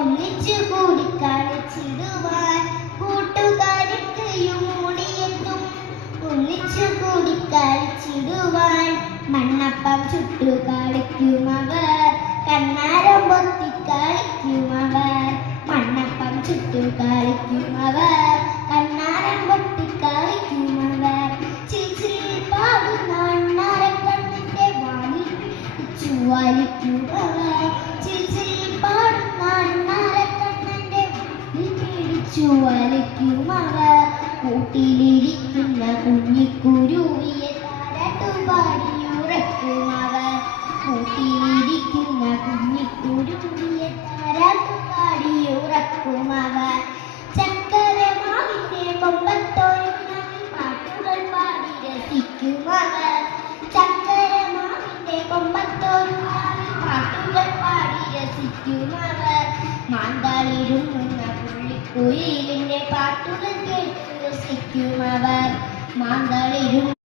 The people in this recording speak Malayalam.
ഒന്നിച്ചു കൂടി കളിച്ചിടുവാൻ കൂട്ടുകാരൊക്കെയും മൂടിയെത്തും ഒന്നിച്ചു കൂടി കളിച്ചിടുവാൻ മണ്ണപ്പം ചുട്ടു കളിക്കും അവർ. കണ്ണാരം പൊത്തി കളിക്കും അവർ. മണ്ണപ്പം ചുട്ടു കളിക്കും അവർ. കണ്ണാരം പൊത്തി കളിക്കും അവർ. ചിരിച്ചിൽ പാടുന്ന അണ്ണാരക്കണ്ണിന്റെ വാങ്ങി പിടിച്ചു വലിക്കുന്നവർ വലിക്കുന്നവർ കൂട്ടിലിരിക്കുന്ന കുഞ്ഞിക്കുരുവിയെ താരാട്ടുപാടിയുറക്കുന്നവർ കൂട്ടിലിരിക്കുന്ന കുഞ്ഞിക്കുരുവിയെ താരാട്ടുപാടിയുറക്കുന്നവർ ചക്കരമാവിന്റെ കൊമ്പത്തോരുണവിൽ പാട്ടുകൾ പാടി രസിക്കുന്നവർ ചക്കരമാവിന്റെ കൊമ്പത്തോരുണവിൽ പാട്ടുകൾ പാടി രസിക്കുന്നവർ മാന്തളിരുന്ന കുയിലിന്റെ പാട്ടുകൾ കേട്ടു രസിക്കും അവർ. മാന്തളിരും